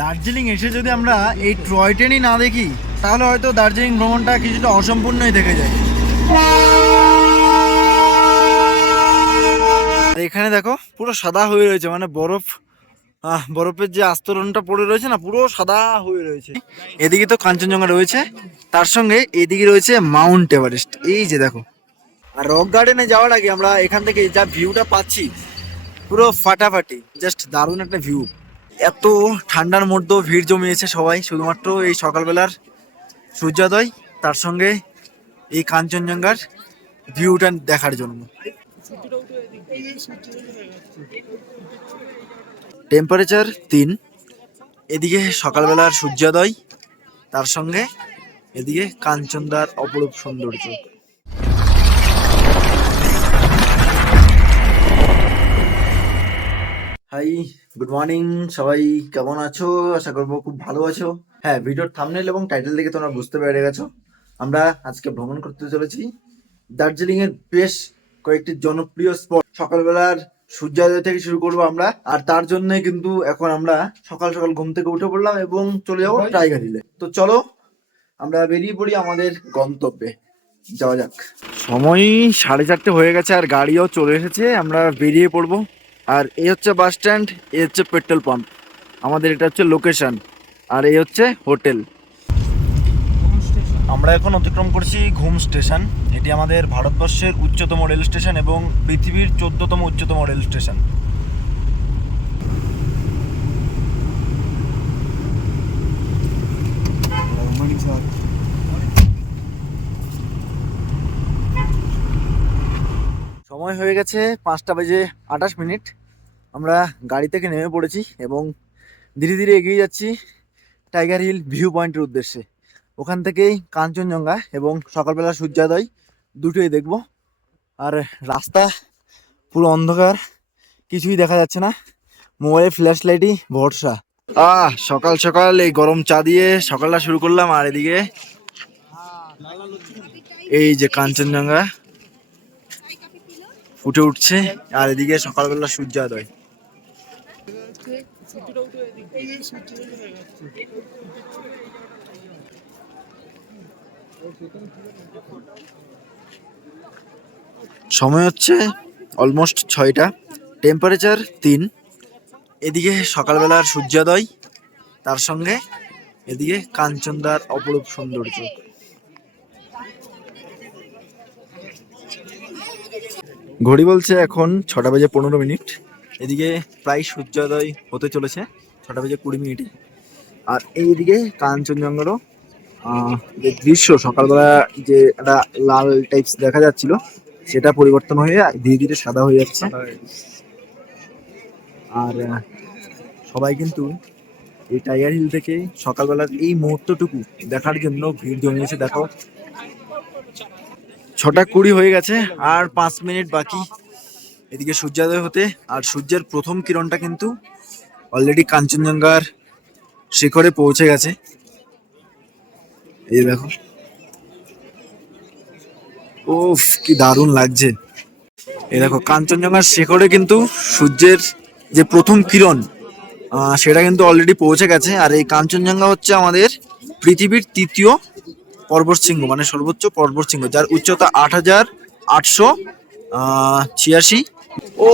দার্জিলিং এসে যদি আমরা এই টয় ট্রেনই না দেখি, তাহলে হয়তো দার্জিলিং ভ্রমণটা কিছুটা অসম্পূর্ণই থেকে যায়। আর এখানে দেখো, পুরো সাদা হয়ে রয়েছে মানে বরফ বরফের যে আস্তরণটা পড়ে রয়েছে না, পুরো সাদা হয়ে রয়েছে। এদিকে তো কাঞ্চনজঙ্ঘা রয়েছে, তার সঙ্গে এদিকে রয়েছে মাউন্ট এভারেস্ট। এই যে দেখো, আর রক গার্ডেনে যাওয়ার আগে আমরা এখান থেকে যা ভিউটা পাচ্ছি, পুরো ফাটাফাটি জাস্ট দারুণ একটা ভিউ এত ঠান্ডার মধ্যেও ভিড় জমিয়েছে সবাই, শুধুমাত্র এই সকালবেলার সূর্যোদয়, তার সঙ্গে এই কাঞ্চনজঙ্ঘার ভিউটা দেখার জন্য। টেম্পারেচার তিন, এদিকে সকালবেলার সূর্যোদয়, তার সঙ্গে এদিকে কাঞ্চনদার অপরূপ সৌন্দর্য। হাই গুড মর্নিং সবাই কেমন আছো? আশা করব খুব ভালো আছো। হ্যাঁ ভিডিওর থামনেল এবং টাইটেল দেখে তোমরা বুঝতে পেরে গেছো। আমরা আজকে ভ্রমণ করতে চলেছি দার্জিলিং এর বেশ কয়েকটি জনপ্রিয় স্পট সকালবেলার সূর্যোদয় থেকে শুরু করব আমরা আর তার জন্য কিন্তু এখন আমরা সকাল সকাল ঘুম থেকে উঠে পড়লাম এবং চলে যাব টাইগার হিলে। তো চলো আমরা বেরিয়ে পড়ি আমাদের গন্তব্যে। যাওয়া যাক। সময় সাড়ে চারটে হয়ে গেছে আর গাড়িও চলে এসেছে আমরা বেরিয়ে পড়ব। আর এই হচ্ছে বাস স্ট্যান্ড, এই হচ্ছে পেট্রোল পাম্প। আমাদের এটা হচ্ছে লোকেশন আর এই হচ্ছে হোটেল। আমরা এখন অতিক্রম করছি ঘুম স্টেশন। এটি আমাদের ভারতবর্ষের উচ্চতম রেল স্টেশন এবং পৃথিবীর চোদ্দতম উচ্চতম রেল স্টেশন। সময় হয়ে গেছে পাঁচটা বাজে আঠাশ মিনিট। আমরা গাড়ি থেকে নেমে পড়েছি এবং ধীরে ধীরে এগিয়ে যাচ্ছি টাইগার হিল ভিউ পয়েন্টের উদ্দেশ্যে। ওখান থেকেই কাঞ্চনজঙ্ঘা এবং সকালবেলা সূর্যোদয় দুটোই দেখব। আর রাস্তা পুরো অন্ধকার, কিছুই দেখা যাচ্ছে না। মোবাইলের ফ্ল্যাশ লাইটই ভরসা। আহ, সকাল সকাল এই গরম চা দিয়ে সকালটা শুরু করলাম। আর এদিকে এই যে কাঞ্চনজঙ্ঘা ফুটে উঠছে, আর এদিকে সকালবেলা সূর্যোদয়। সময় হচ্ছে অলমোস্ট ছয়টা টেম্পারেচার তিন। এদিকে সকালবেলার সূর্যোদয়, তার সঙ্গে এদিকে কাঞ্চনদার অপরূপ সৌন্দর্য। ঘড়ি বলছে এখন ছটা বাজে পনেরো মিনিট। এদিকে প্রায় সূর্যোদয় হতে চলেছে ছটা বাজে কুড়ি মিনিটে। আর এইদিকে কাঞ্চনজঙ্ঘারও যে দৃশ্য সকালবেলা যে একটা লাল টাইপস দেখা যাচ্ছিল সেটা পরিবর্তন হয়ে ধীরে ধীরে সাদা হয়ে যাচ্ছে। আর সবাই কিন্তু এই টাইগার হিল থেকে সকালবেলার এই মুহূর্তটুকু দেখার জন্য ভিড় জমিয়েছে। দেখো ছটা কুড়ি হয়ে গেছে আর পাঁচ মিনিট বাকি। এদিকে সূর্যোদয় হতে আর সূর্যের প্রথম কিরণটা কিন্তু অলরেডি কাঞ্চনজঙ্ঘার শিখরে পৌঁছে গেছে। এই দেখো। উফ, কি দারুণ লাগছে। এই দেখো, কাঞ্চনজঙ্ঘার শিখরে কিন্তু সূর্যের যে প্রথম কিরণ সেটা কিন্তু অলরেডি পৌঁছে গেছে। আর এই কাঞ্চনজঙ্ঘা হচ্ছে আমাদের পৃথিবীর তৃতীয় পর্বত শৃঙ্গ মানে সর্বোচ্চ পর্বত শৃঙ্গ, যার উচ্চতা আট হাজার আটশো ছিয়াশি। ও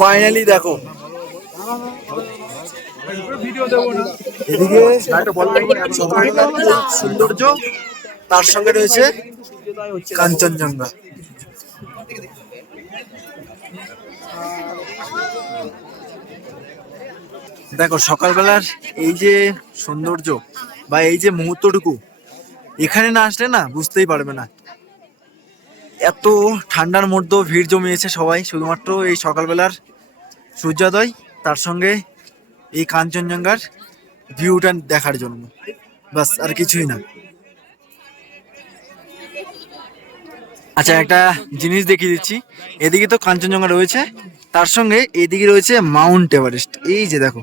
ফাইনালি দেখো। এদিকে সৌন্দর্য, তার সঙ্গে রয়েছে কাঞ্চনজঙ্ঘা। দেখো, সকালবেলার এই যে সৌন্দর্য বা এই যে মুহূর্তটুকু এখানে না আসলে না বুঝতেই পারবে না। এত ঠান্ডার মধ্যেও ভিড় জমিয়েছে সবাই, শুধুমাত্র এই সকালবেলার সূর্যোদয়, তার সঙ্গে এই কাঞ্চনজঙ্ঘার ভিউটা দেখার জন্য। বাস আর কিছুই না। আচ্ছা একটা জিনিস দেখিয়ে দিচ্ছি। এদিকে তো কাঞ্চনজঙ্ঘা রয়েছে, তার সঙ্গে এদিকে রয়েছে মাউন্ট এভারেস্ট। এই যে দেখো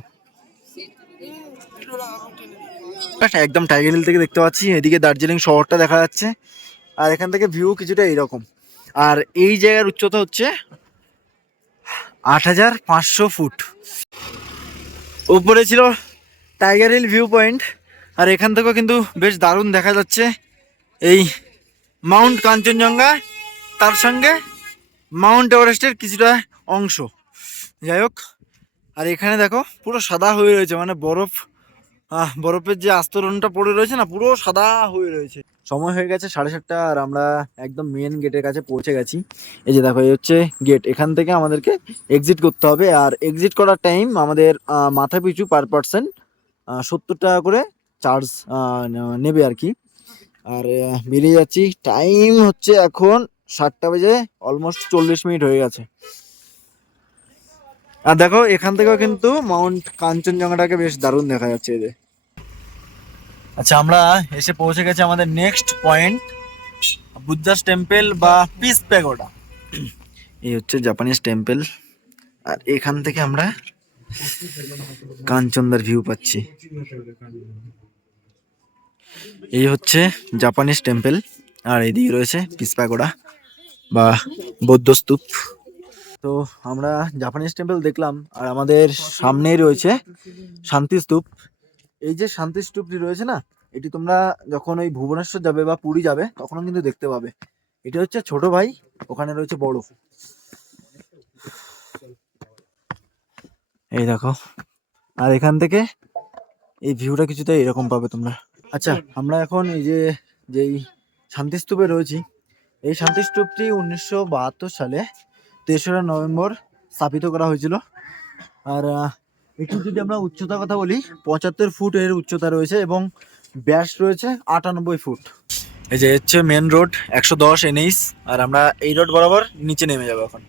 একদম টাইগার হিল থেকে দেখতে পাচ্ছি। এদিকে দার্জিলিং শহরটা দেখা যাচ্ছে। আর এখান থেকে ভিউ কিছুটা এইরকম আর এই জায়গার উচ্চতা হচ্ছে আট হাজার পাঁচশো ফুট। উপরে ছিল টাইগার হিল ভিউ পয়েন্ট আর এখান থেকেও কিন্তু বেশ দারুণ দেখা যাচ্ছে। এই মাউন্ট কাঞ্চনজঙ্ঘা, তার সঙ্গে মাউন্ট এভারেস্টের কিছুটা অংশ। যাই হোক, আর এখানে দেখো পুরো সাদা হয়ে রয়েছে মানে বরফ বরফের যে আস্তরণটা পড়ে রয়েছে না, পুরো সাদা হয়ে রয়েছে। সময় হয়ে গেছে সাড়ে সাতটা আর আমরা একদম মেন গেটের কাছে পৌঁছে গেছি। এই যে দেখো, এই হচ্ছে গেট এখান থেকে আমাদেরকে এক্সিট করতে হবে। আর এক্সিট করার টাইম আমাদের মাথা পিছু পার পার্সন সত্তর টাকা করে চার্জ নেবে আর কি। আর বেরিয়ে যাচ্ছি। টাইম হচ্ছে এখন সাতটা বেজে অলমোস্ট চল্লিশ মিনিট হয়ে গেছে। আর দেখো, এখান থেকেও কিন্তু মাউন্ট কাঞ্চনজঙ্ঘাটাকে বেশ দারুণ দেখা যাচ্ছে। যে আচ্ছা আমরা এসে পৌঁছে গেছি আমাদের নেক্সট পয়েন্ট বুদ্ধাস টেম্পল বা পিস প্যাগোডা এই হচ্ছে জাপানিজ টেম্পল আর এখান থেকে আমরা কাঞ্চনদার ভিউ পাচ্ছি। এই হচ্ছে জাপানিজ টেম্পল আর এদিকে রয়েছে পিস প্যাগোডা বা বৌদ্ধ স্তূপ। তো আমরা জাপানিজ টেম্পল দেখলাম, আর আমাদের সামনেই রয়েছে শান্তি স্তূপ। এই যে শান্তি স্তূপটি রয়েছে না, এটি তোমরা যখন ওই ভুবনেশ্বর যাবে বা পুরী যাবে, তখনও কিন্তু দেখতে পাবে। এটা হচ্ছে ছোট ভাই, ওখানে রয়েছে বড়। এই দেখো, আর এখান থেকে এই ভিউটা কিছুটা এরকম পাবে তোমরা। আচ্ছা আমরা এখন এই যে, যেই শান্তি শান্তিস্তূপে রয়েছি, এই শান্তি শান্তিস্তূপটি উনিশশো সালে তেসরা নভেম্বর স্থাপিত করা হয়েছিল। আর এটির যদি আমরা উচ্চতার কথা বলি, পঁচাত্তর ফুট এর উচ্চতা রয়েছে এবং ব্যাস রয়েছে আটানব্বই ফুট। এই যে হচ্ছে মেন রোড একশো দশ এনএইচ আর আমরা এই রোড বরাবর নিচে নেমে যাব এখন।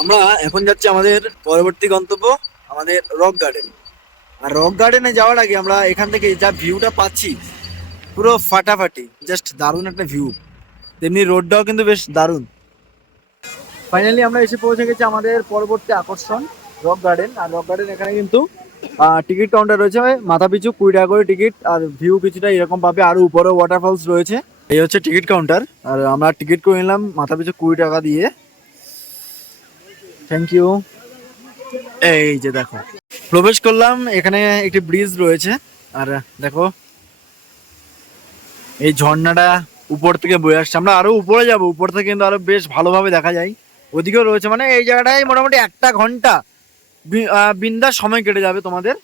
আমরা এখন যাচ্ছি আমাদের পরবর্তী গন্তব্য, আমাদের রক গার্ডেন আর রক গার্ডেনে যাওয়ার আগে আমরা এখান থেকে যা ভিউটা পাচ্ছি, পুরো ফাটাফাটি জাস্ট দারুণ একটা ভিউ তেমনি রোডটাও কিন্তু বেশ দারুণ। ফাইনালি আমরা এসে পৌঁছে গেছি আমাদের পরবর্তী আকর্ষণ রক গার্ডেন আর রক গার্ডেন এখানে কিন্তু টিকিট কাউন্টার রয়েছে। মাথা পিছু কুড়ি টাকা করে টিকিট, আর ভিউ কিছুটা এরকম পাবে। আরও উপরে ওয়াটারফলস রয়েছে। এই হচ্ছে টিকিট কাউন্টার আর আমরা টিকিট করে নিলাম মাথা পিছু কুড়ি টাকা দিয়ে। থ্যাংক ইউ এই যে দেখো, প্রবেশ করলাম। এখানে একটি ব্রিজ রয়েছে। আর দেখো, এই ঝর্ণাটা উপর থেকে বয়ে আসছে। আমরা আরও উপরে যাব। উপর থেকে কিন্তু আরও বেশ ভালোভাবে দেখা যায়। ওদিকেও রয়েছে। মানে এই জায়গাটায় মোটামুটি একটা ঘণ্টা বিন্দাস সময় কেটে যাবে তোমাদের।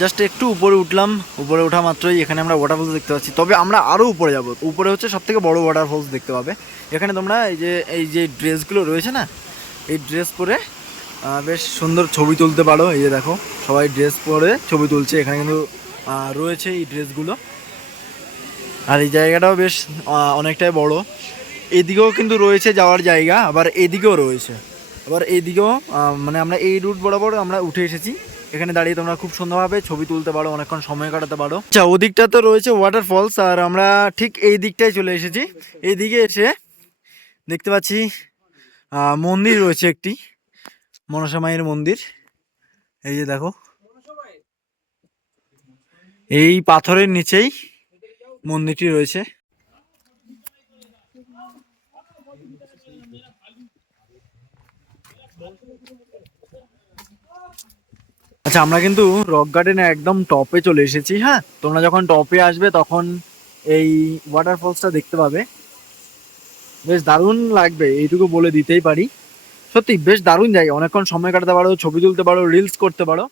জাস্ট একটু উপরে উঠলাম। উপরে ওঠা মাত্রই এখানে আমরা ওয়াটারফলস দেখতে পাচ্ছি। তবে আমরা আরও উপরে যাব। উপরে হচ্ছে সব থেকে বড় ওয়াটারফলস দেখতে পাবে। এখানে তোমরা এই যে এই যে ড্রেসগুলো রয়েছে না, এই ড্রেস পরে বেশ সুন্দর ছবি তুলতে পারো। এই যে দেখো, সবাই ড্রেস পরে ছবি তুলছে। এখানে কিন্তু রয়েছে এই ড্রেসগুলো আর এই জায়গাটাও বেশ অনেকটাই বড়। এদিকেও কিন্তু রয়েছে যাওয়ার জায়গা আবার এদিকেও রয়েছে। আবার এইদিকেও আহ, মানে আমরা এই রুট বরাবর আমরা উঠে এসেছি। এখানে দাঁড়িয়ে তোমরা খুব সুন্দরভাবে ছবি তুলতে পারো অনেকক্ষণ সময় কাটাতে পারো। আচ্ছা ওদিকটা তো রয়েছে ওয়াটারফলস আর আমরা ঠিক এই দিকটাই চলে এসেছি। এই দিকে এসে দেখতে পাচ্ছি মন্দির রয়েছে একটি মনসা মায়ের মন্দির। এই যে দেখো। এই পাথরের নিচেই মন্দিরটি রয়েছে। আচ্ছা আমরা কিন্তু রক গার্ডেনে একদম টপে চলে এসেছি হ্যাঁ? তোমরা যখন টপে আসবে তখন এই ওয়াটারফলসটা দেখতে পাবে। বেশ দারুণ লাগবে, এইটুকু বলে দিতেই পারি। সত্যি, বেশ দারুণ জায়গা। অনেকক্ষণ সময় কাটাতে পারো, ছবি তুলতে পারো রিলস করতে পারো।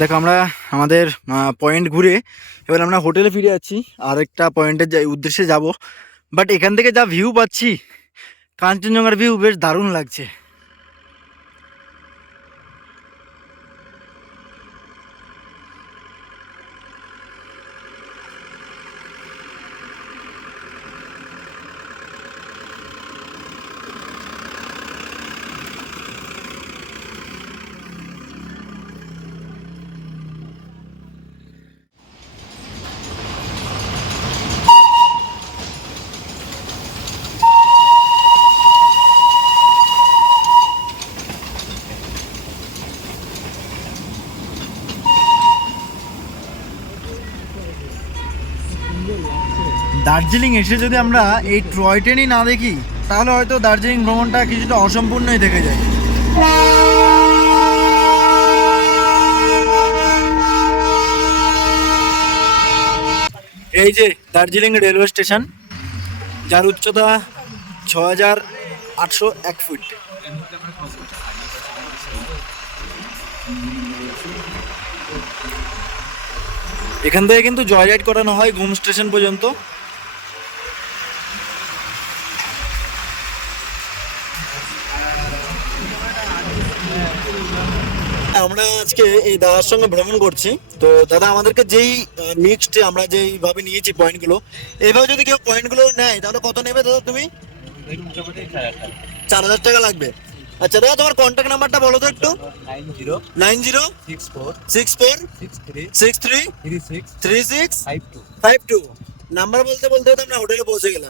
দেখো আমরা আমাদের পয়েন্ট ঘুরে এবার আমরা হোটেলে ফিরে যাচ্ছি। আরেকটা পয়েন্টের উদ্দেশ্যে যাব। বাট এখান থেকে যা ভিউ পাচ্ছি, কাঞ্চনজঙ্ঘার ভিউ বেশ দারুণ লাগছে। দার্জিলিং এসে যদি আমরা এই টয় ট্রেনই না দেখি, তাহলে হয়তো দার্জিলিং ভ্রমণটা কিছুটা অসম্পূর্ণই থেকে যায়। এই যে দার্জিলিং রেলওয়ে স্টেশন, যার উচ্চতা ছ হাজার আটশো এক ফুট। এখান থেকে কিন্তু জয় রাইড করানো হয় ঘুম স্টেশন পর্যন্ত। আমরা আজকে এই দাদার সঙ্গে ভ্রমণ করছি। তো দাদা আমাদেরকে যেই নেক্সট আমরা যেইভাবে নিয়েছি পয়েন্টগুলো এইভাবে যদি কেউ পয়েন্টগুলো নেয় তাহলে কত নেবে দাদা তুমি? চার হাজার টাকা লাগবে। আচ্ছা দাদা তোমার কন্ট্যাক্ট নাম্বারটা বলো তো একটু। Nine zero six four six four six three six three six five two five two number বলতে বলতে আমরা হোটেলে পৌঁছে গেলাম।